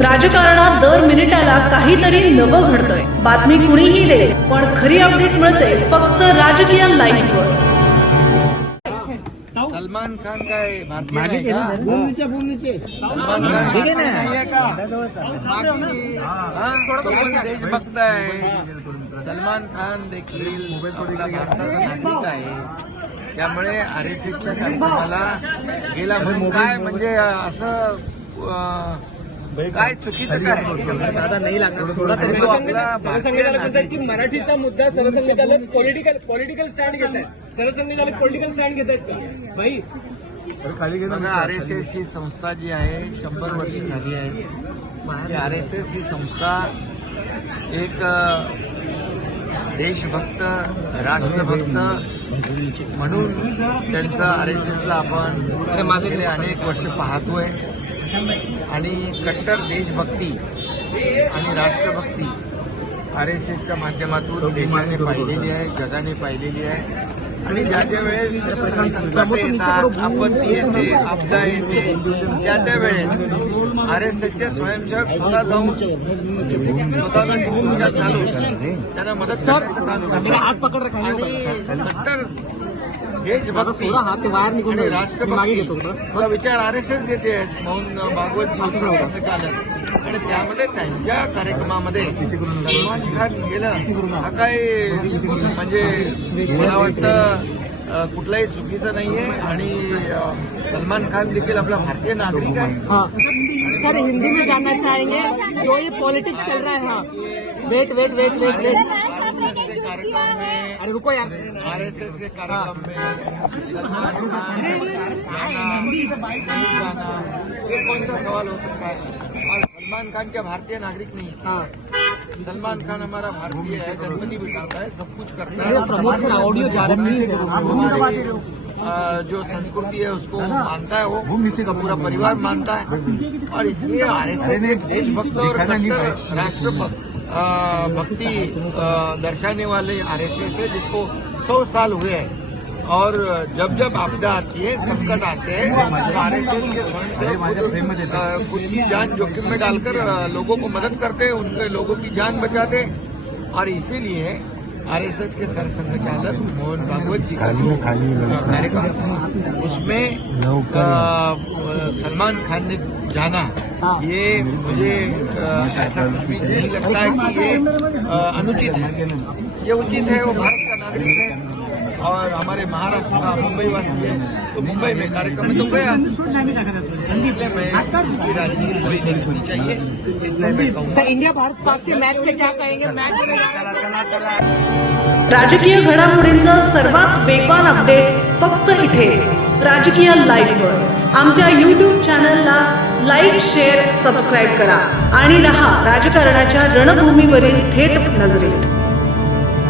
राजकारणात दर मिनिटाला काहीतरी नवं घडतंय. बातमी कुणीही दे, पण खरी अपडेट मिळते फक्त राजकीय लाईव्हवर. सलमान खान काय भारतीय नाही का? सलमान खान ठीक आहे ना? नाहीये का? तो पण देशभक्त आहे. सलमान खान देखील आपला भारताचा नागरिक आहे. त्यामुळे RSSच्या कार्यक्रमाला गेला म्हणून काय म्हणजे असं काय चुकीचं काय दादा नाही लागणार सोडा तरी सरसंघचालक की मराठीचा मुद्दा सरसंघचालक पॉलिटिकल स्टँड घेत आहेत. सरसंघचालक पॉलिटिकल स्टँड घेत आहेत का भाई? बघा, RSS ही संस्था जी आहे 100 वर्ष झाली आहे. RSS ही संस्था एक देशभक्त राष्ट्रभक्त म्हणून त्यांचा RSSला आपण गेले अनेक वर्ष पाहतोय. आणि कट्टर देशभक्ती आणि राष्ट्रभक्ती RSSच्या माध्यमातून देशाने पाहिलेली आहे, जगाने पाहिलेली आहे. आणि ज्या ज्या वेळेस संकट येतात, आपत्ती येते, आपदा येते, त्या वेळेस RSSचे स्वयंसेवक स्वतः जाऊन स्वतःला भूमिका चालू त्यांना मदत करण्याचं काम करतात. आणि कट्टर देशभक्ती आणि राष्ट्रभक्तीचा विचार RSS देते म्हणून भागवत संचालक. आणि त्यामध्ये त्यांच्या कार्यक्रमामध्ये सलमान खान गेलं हा काही म्हणजे मला वाटतं कुठलाही चुकीचं नाहीये. आणि सलमान खान देखील आपला भारतीय नागरिक आहे. सर हिंदी में जानना चाहेंगे जो ये पॉलिटिक्स चल रहा है. हाँ वेट कार्यक्रम में अरे रुको यार, RSS के कार्यक्रम में सलमान खान जाना ये कौन सा सवाल हो सकता है? और सलमान खान क्या भारतीय नागरिक नहीं? हाँ सलमान खान हमारा भारतीय है, गणपति बिठाता है, सब कुछ करता ये प्रमोद का ऑडियो जा रहा है. हमारी जो संस्कृति है उसको मानता है, वो इसका पूरा परिवार मानता है. और इसलिए RSS एक देशभक्त और कट्टर राष्ट्रभक्त भक्ति दर्शाने वाले RSS है जिसको 100 साल हुए हैं. और जब जब आपदा आती है, संकट आते हैं, तो RSS के स्वयंसेवक खुद की जान जोखिम में डालकर लोगों को मदद करते हैं, उनके लोगों की जान बचाते हैं. और इसीलिए RSS के सरसंघचालक मोहन भागवत जी का जो कार्यक्रम था उसमें सलमान खान ने जाना, ये मुझे ऐसा कुछ भी नहीं लगता है कि ये अनुचित है. ये उचित है, वो भारत का नागरिक है और हमारे महाराष्ट्र का मुंबई वासी है, तो मुंबई में कार्यक्रम में तो गया. इसलिए मैं इसकी राजनीति वही नहीं होनी चाहिए, इतना मैं कहूँगा. सर इंडिया भारत पाक के मैच में क्या कहेंगे? मैच में राजकीय घडामोडींचं सर्वात वेगवान अपडेट फक्त इथेच राजकीय लाईव्हवर. आमच्या YouTube चॅनलला लाईक, शेअर, सबस्क्राईब करा आणि रहा राजकारणाच्या रणभूमीवरील थेट नजरेत.